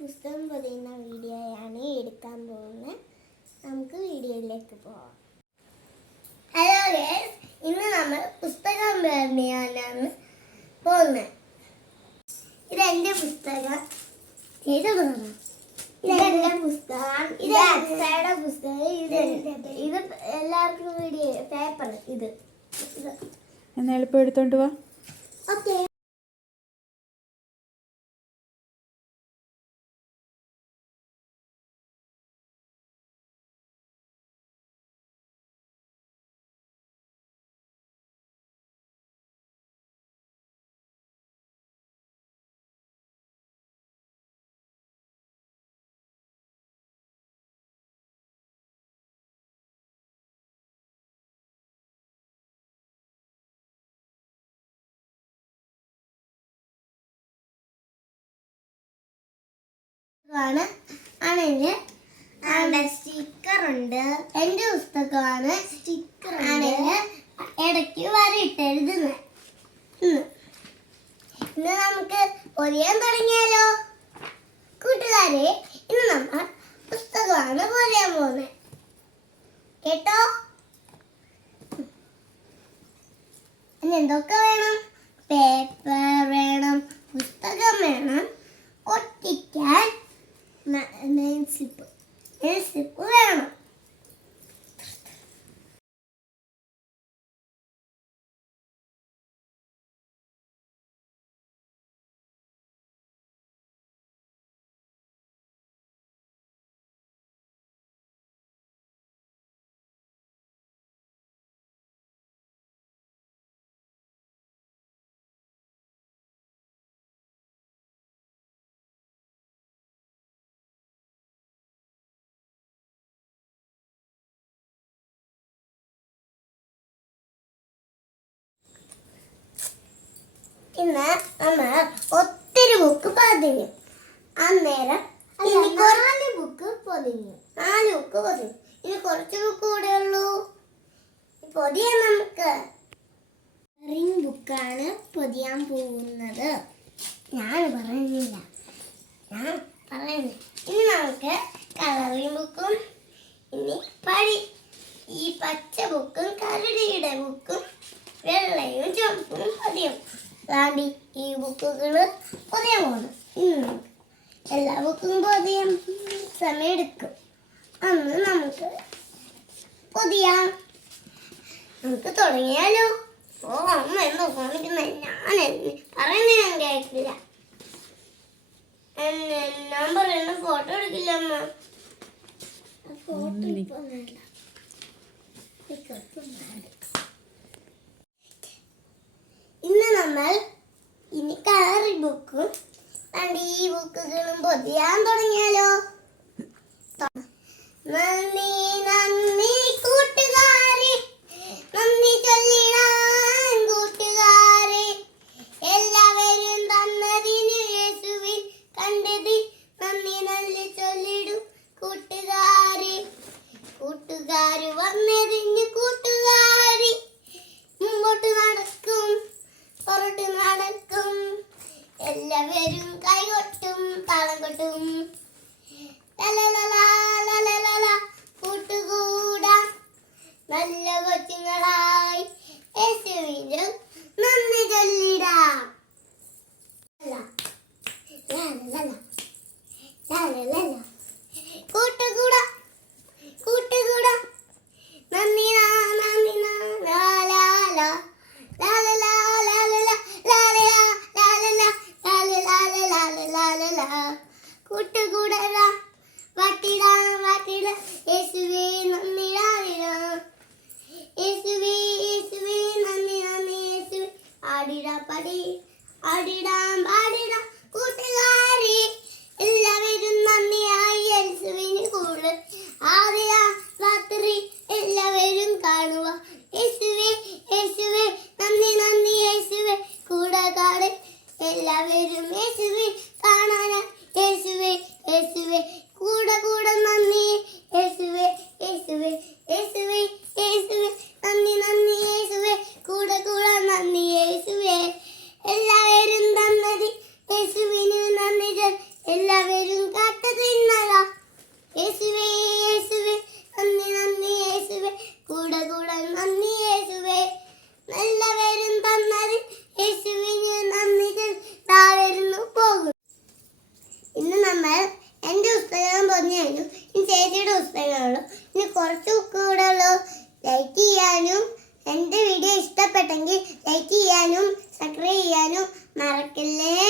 പുസ്തകം പൊതിയുന്ന വീഡിയോയാണ് എടുക്കാൻ പോകുന്നത്. നമുക്ക് വീഡിയോയിലേക്ക് പോവാം. ഹലോ ഗേസ് ഇന്ന് നമ്മൾ പുസ്തകം പൊതിയാനാണ് പോകുന്നത്. ഇതെന്റെ പുസ്തകം. ഏത് പുസ്തകം ഇതെന്റെ പുസ്തകം. ഇത് അച്ഛയുടെ പുസ്തകം. ഇത് ഇത് എല്ലാവർക്കും വീഡിയോ പേപ്പർ. ഇത്. ഇത്. ഇപ്പോൾ എടുത്തോണ്ട് വാ. ഓക്കെ ആണ് ആണെങ്കിൽ അവിടെ സ്റ്റിക്കർ ഉണ്ട് എന്റെ പുസ്തകമാണ്. സ്റ്റിക്കർ ആണെങ്കിൽ ഇടയ്ക്ക് വരയിട്ട് എഴുതുന്നത് ഇന്ന് നമുക്ക് പൊതിയാൻ തുടങ്ങിയാലോ? കൂട്ടുകാരെ ഇന്ന് നമ്മൾ പുസ്തകമാണ് പൊതിയാൻ പോകുന്നത് കേട്ടോ? ഇനി എന്തൊക്കെ വേണം? Paper Neresi? Buraya? ഇന്ന് നമ്മൾ ഒത്തിരി ബുക്ക് പതിഞ്ഞു. അന്നേരം നാല് ബുക്ക് പൊതിഞ്ഞു. നാല് ബുക്ക് പൊതിഞ്ഞു. ഇനി കുറച്ച് ബുക്ക് കൂടെ ഉള്ളൂ. പൊതിയാൻ നമുക്ക്. റിംഗ് ബുക്കാണ് പൊതിയാൻ പോകുന്നത്. ഞാൻ പറയുന്നില്ല. ഞാൻ പറയുന്നില്ല. ഇനി നമുക്ക് കളറിംഗ് ബുക്കും ഇനി പടി ഈ പച്ച ബുക്കും കരടിയുടെ ബുക്കും വെള്ളയും ചുമപ്പും പൊതിയും. ദാണ്ടി ഈ ബുക്കുകൾ പൊതിയാൻ പോകുന്നു എല്ലാ ബുക്കും പൊതിയാൻ സമയമെടുക്കും അന്ന് നമുക്ക് പൊതിയാം നമുക്ക് തുടങ്ങിയാലോ? ഓ അമ്മ എന്തോ ഫോണിക്കുന്ന ഞാൻ പറയുന്നത് ഞാൻ തുടങ്ങിയാലോ? മമ്മി കുറച്ച് കൂടുതലോ ലൈക്ക് ചെയ്യാനും എന്റെ വീഡിയോ ഇഷ്ടപ്പെട്ടെങ്കിൽ ലൈക്ക് ചെയ്യാനും സബ്സ്ക്രൈബ് ചെയ്യാനും മറക്കല്ലേ?